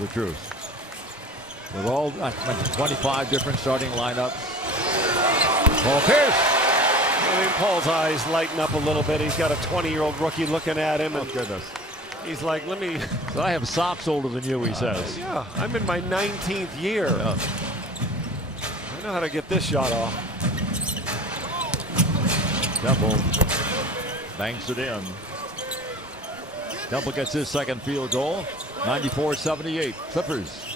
the truth. With all 25 different starting lineups. Paul Pierce. I mean, Paul's eyes lighten up a little bit. He's got a 20-year-old rookie looking at him. Oh, And goodness. he's like, let me. So I have socks older than you, he says. Yeah, I'm in my 19th year. Yeah. I know how to get this shot off. Temple banks it in. Temple gets his second field goal. 94-78. Clippers.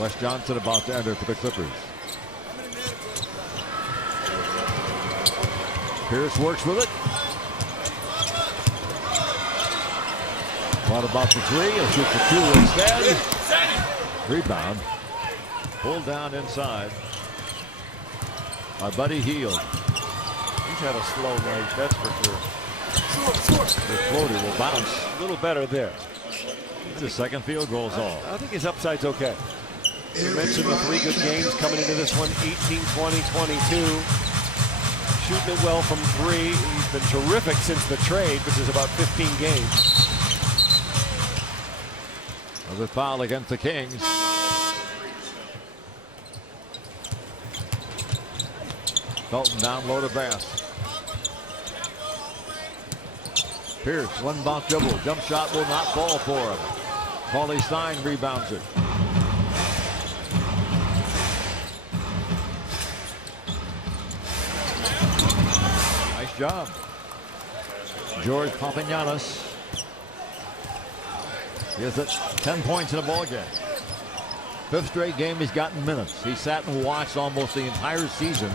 Wes Johnson about to enter for the Clippers. Pierce works with it. What about the three? He'll shoot the two instead. Rebound. Pulled down inside by Buddy Hield. He's had a slow night, that's for sure. The floater will bounce. A little better there. It's his second field goal is all. I think his upside's okay. You mentioned the three good games coming into this one, 18, 20, 22. Shooting it well from three. He's been terrific since the trade, which is about 15 games. Another foul against the Kings. Felton down low to Bass. Pierce, one bounce dribble. Jump shot will not fall for him. Cauley-Stein rebounds it. Nice job. George Papagiannis. He has 10 points in a ball game. Fifth straight game he's gotten minutes. He sat and watched almost the entire season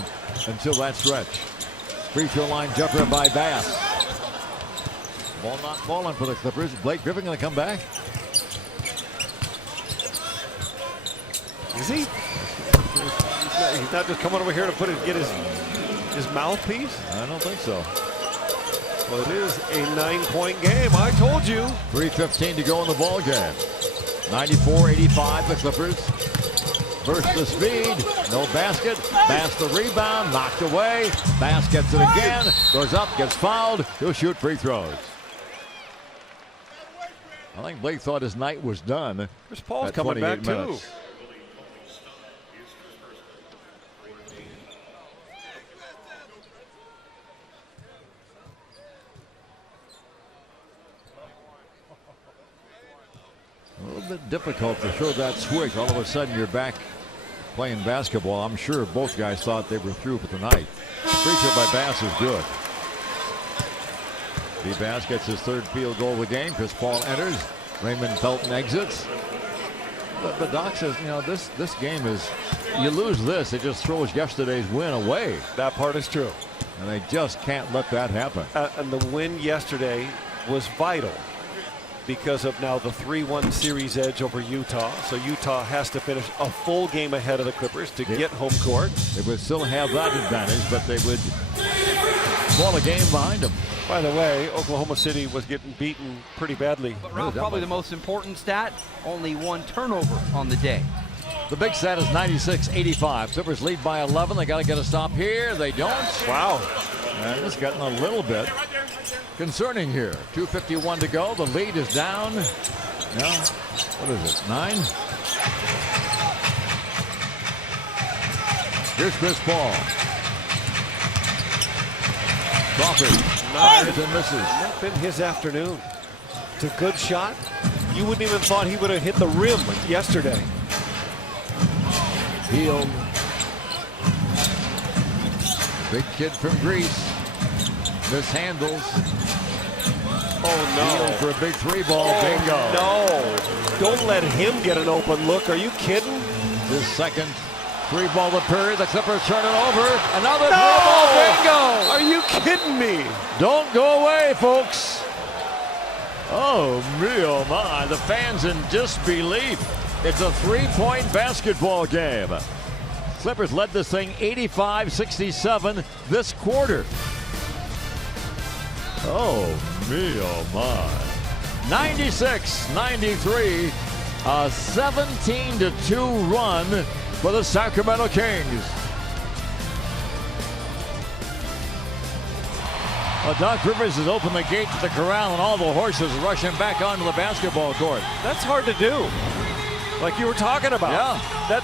until that stretch. Free throw line jumper by Bass. Ball not falling for the Clippers. Blake Griffin going to come back. Is he? He's not just coming over here to get his mouthpiece? I don't think so. Well, it is a 9-point game. I told you. 3:15 to go in the ball game. 94-85 the Clippers. First the speed, no basket. Bass the rebound, knocked away. Bass gets it again, goes up, gets fouled. He'll shoot free throws. I think Blake thought his night was done. Chris Paul's coming back too. A little bit difficult to show that switch. All of a sudden you're back playing basketball. I'm sure both guys thought they were through for the night. Free throw by Bass is good. D. Bass gets his third field goal of the game. Chris Paul enters. Raymond Felton exits. But Doc says, you know, this game is, you lose this, it just throws yesterday's win away. That part is true. And they just can't let that happen. And the win yesterday was vital because of now the 3-1 series edge over Utah. So Utah has to finish a full game ahead of the Clippers to get home court. They would still have that advantage, but they would fall a game behind them. By the way, Oklahoma City was getting beaten pretty badly. But Ralph, probably the most important stat, only one turnover on the day. The big stat is 96-85. Clippers lead by 11. They got to get a stop here. They don't. Wow. And it's gotten a little bit concerning here. 2:51 to go. The lead is down. No, what is it? 9? Here's Chris Paul. Crawford. Nice. And misses. Not been his afternoon. It's a good shot. You wouldn't even thought he would have hit the rim yesterday. Hield. Big kid from Greece. Mishandles. Oh no. Hield for a big three ball. Bingo. No. Don't let him get an open look. Are you kidding? His second three ball to Perry. The Clippers turn it over. Another three ball. Bingo. Are you kidding me? Don't go away, folks. Oh, me, oh my. The fans in disbelief. It's a three-point basketball game. Clippers led this thing 85-67 this quarter. Oh, me, oh my. 96-93, a 17-2 run for the Sacramento Kings. Well, Doc Rivers has opened the gate to the corral, and all the horses are rushing back onto the basketball court. That's hard to do. Like you were talking about. Yeah.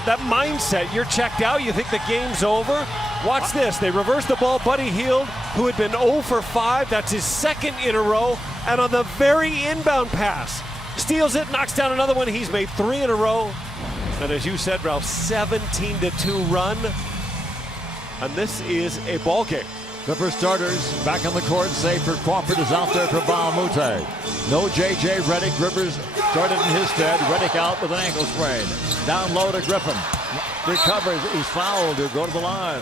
That mindset, you're checked out, you think the game's over. Watch this, they reverse the ball. Buddy Hield, who had been 0 for 5, that's his second in a row, and on the very inbound pass, steals it, knocks down another one. He's made 3 in a row. And as you said, Ralph, 17-2 run. And this is a ball game. Clipper starters back on the court, save for Crawford is out there for Bahamute. No J.J. Redick. Rivers started in his stead. Redick out with an ankle sprain. Down low to Griffin. Recovers. He's fouled. He'll go to the line.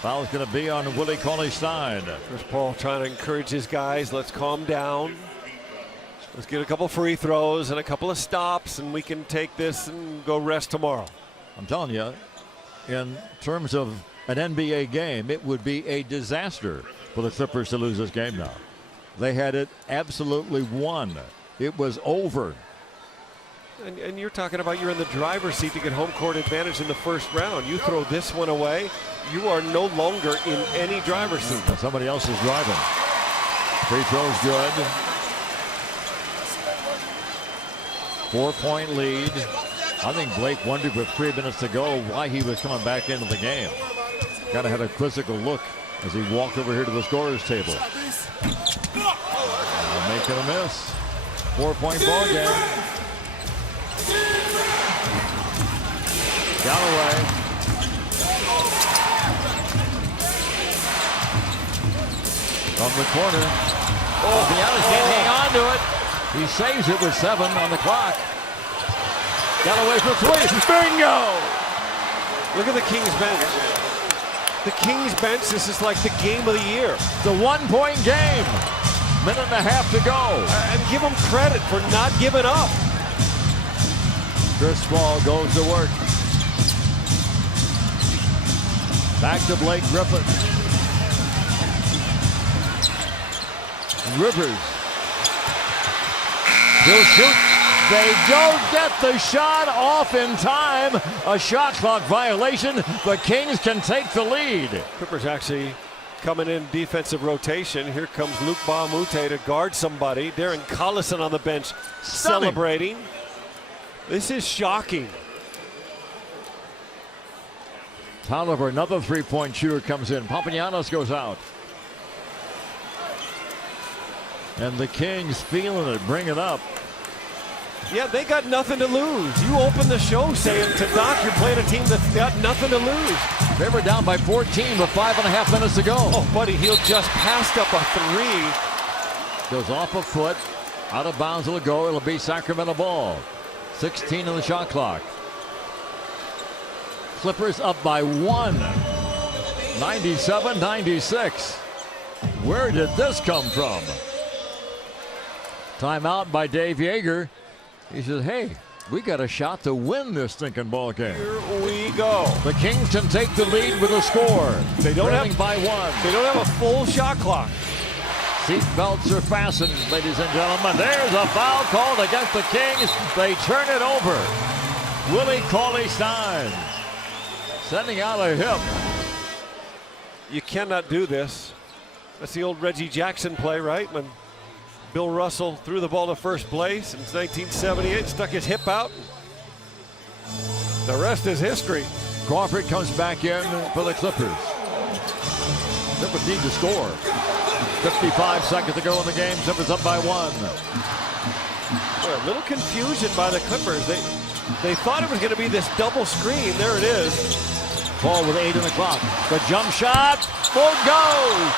Foul's going to be on Willie Cauley-Stein. Chris Paul trying to encourage his guys. Let's calm down. Let's get a couple free throws and a couple of stops, and we can take this and go rest tomorrow. I'm telling you, in terms of an NBA game, it would be a disaster for the Clippers to lose this game now. They had it absolutely won. It was over. And you're talking about you're in the driver's seat to get home court advantage in the first round. You throw this one away, you are no longer in any driver's seat. And somebody else is driving. Free throw's good. 4-point lead. I think Blake wondered with 3 minutes to go why he was coming back into the game. Kind of had a quizzical look as he walked over here to the scorer's table. Making a miss. 4-point ball game. Galloway. From the corner. Oh, Giannis can't hang on to it. He saves it with 7 on the clock. Galloway for 3. Bingo! Look at the Kings bench. The Kings bench, this is like the game of the year. The 1-point game. Minute and a half to go. And give them credit for not giving up. Chris Paul goes to work. Back to Blake Griffin. Rivers. He'll shoot. They don't get the shot off in time. A shot clock violation. The Kings can take the lead. Clippers actually coming in defensive rotation. Here comes Luke Bahamute to guard somebody. Darren Collison on the bench celebrating. This is shocking. Tolliver, another 3-point shooter, comes in. Papagiannis goes out. And the Kings feeling it, bring it up. Yeah, they got nothing to lose. You opened the show saying to Doc, you're playing a team that's got nothing to lose. They were down by 14 with 5.5 minutes to go. Oh, Buddy Hield just passed up a 3. Goes off a foot. Out of bounds it'll go. It'll be Sacramento ball. 16 on the shot clock. Clippers up by 1. 97-96. Where did this come from? Timeout by Dave Yeager. He says, hey, we got a shot to win this stinking ball game. Here we go. The Kings can take the lead with a score. They don't have by 1. They don't have a full shot clock. Seat belts are fastened, ladies and gentlemen. There's a foul called against the Kings. They turn it over. Willie Cauley-Stein sending out a hip. You cannot do this. That's the old Reggie Jackson play, right? When Bill Russell threw the ball to first base in 1978, stuck his hip out. The rest is history. Crawford comes back in for the Clippers. Clippers need to score. 55 seconds to go in the game. Clippers up by 1. A little confusion by the Clippers. They thought it was going to be this double screen. There it is. Paul with 8 on the clock. The jump shot won't go.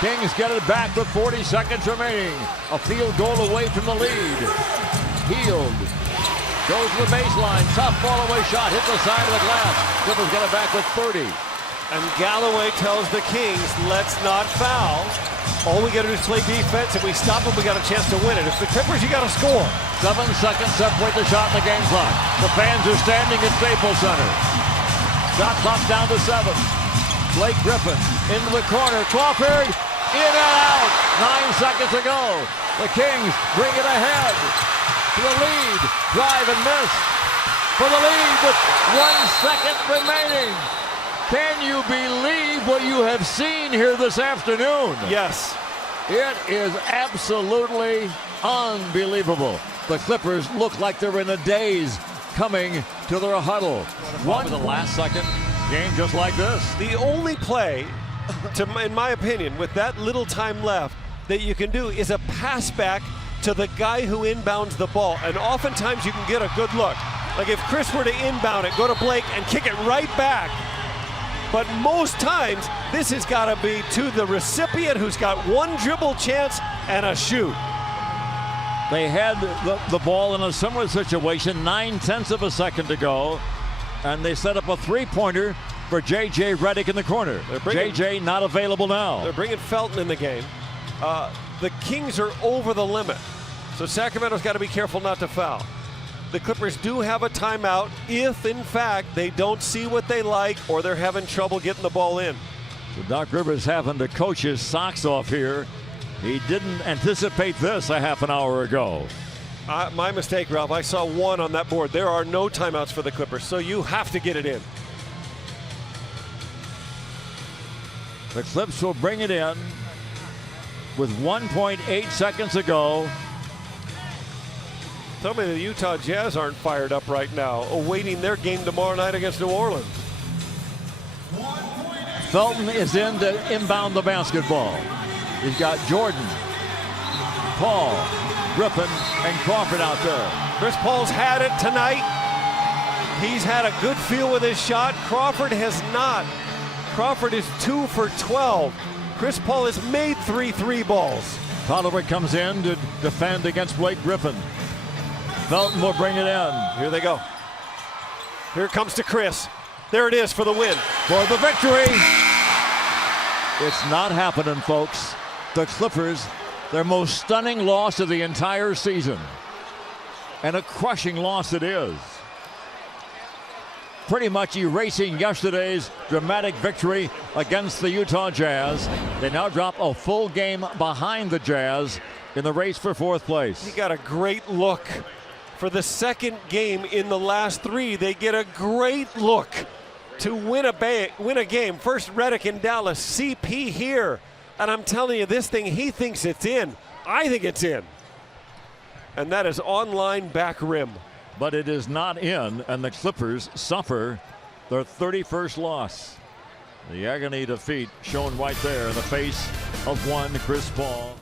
Kings get it back with 40 seconds remaining. A field goal away from the lead. Hield goes to the baseline. Tough fall away shot. Hit the side of the glass. Clippers get it back with 30. And Galloway tells the Kings, let's not foul. All we got to do is play defense. If we stop them, we got a chance to win it. If the Clippers, you got to score. 7 seconds separate the shot in the game clock. The fans are standing at Staples Center. Shot clock down to 7. Blake Griffin into the corner. Crawford in and out. 9 seconds to go. The Kings bring it ahead to the lead. Drive and miss for the lead with 1 second remaining. Can you believe what you have seen here this afternoon? Yes. It is absolutely unbelievable. The Clippers look like they're in a daze coming to their huddle. One with the last second game just like this. The only play, in my opinion, with that little time left that you can do is a pass back to the guy who inbounds the ball. And oftentimes you can get a good look. Like if Chris were to inbound it, go to Blake and kick it right back. But most times, this has got to be to the recipient who's got one dribble chance and a shoot. They had the ball in a similar situation, 9/10 of a second to go, and they set up a three-pointer for J.J. Redick in the corner. J.J. not available now. They're bringing Felton in the game. The Kings are over the limit, so Sacramento's got to be careful not to foul. The Clippers do have a timeout if, in fact, they don't see what they like or they're having trouble getting the ball in. So Doc Rivers having to coach his socks off here. He didn't anticipate this a half an hour ago. My mistake, Ralph. I saw one on that board. There are no timeouts for the Clippers, so you have to get it in. The Clips will bring it in with 1.8 seconds to go. Tell me the Utah Jazz aren't fired up right now, awaiting their game tomorrow night against New Orleans. Felton is in to inbound the basketball. He's got Jordan, Paul, Griffin, and Crawford out there. Chris Paul's had it tonight. He's had a good feel with his shot. Crawford has not. Crawford is 2 for 12. Chris Paul has made 3 3-balls. Tolliver comes in to defend against Blake Griffin. Felton will bring it in. Here they go. Here it comes to Chris. There it is for the win. For the victory. It's not happening, folks. The Clippers, their most stunning loss of the entire season. And a crushing loss it is. Pretty much erasing yesterday's dramatic victory against the Utah Jazz. They now drop a full game behind the Jazz in the race for 4th place. He got a great look. For the second game in the last 3, they get a great look to win a game. First Redick in Dallas, CP here. And I'm telling you, this thing, he thinks it's in. I think it's in. And that is online back rim. But it is not in, and the Clippers suffer their 31st loss. The agony defeat shown right there in the face of one Chris Paul.